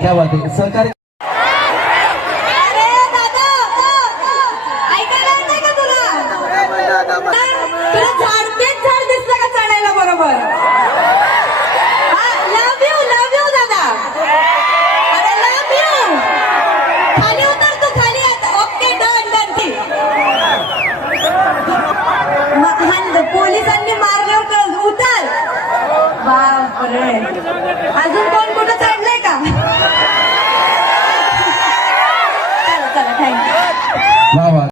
क्या बात आहे सहकारी पोलिसांनी मारल्यावर उतर बापरे अजून कोण कुठं चढलंय का चला थँक्यू वा वा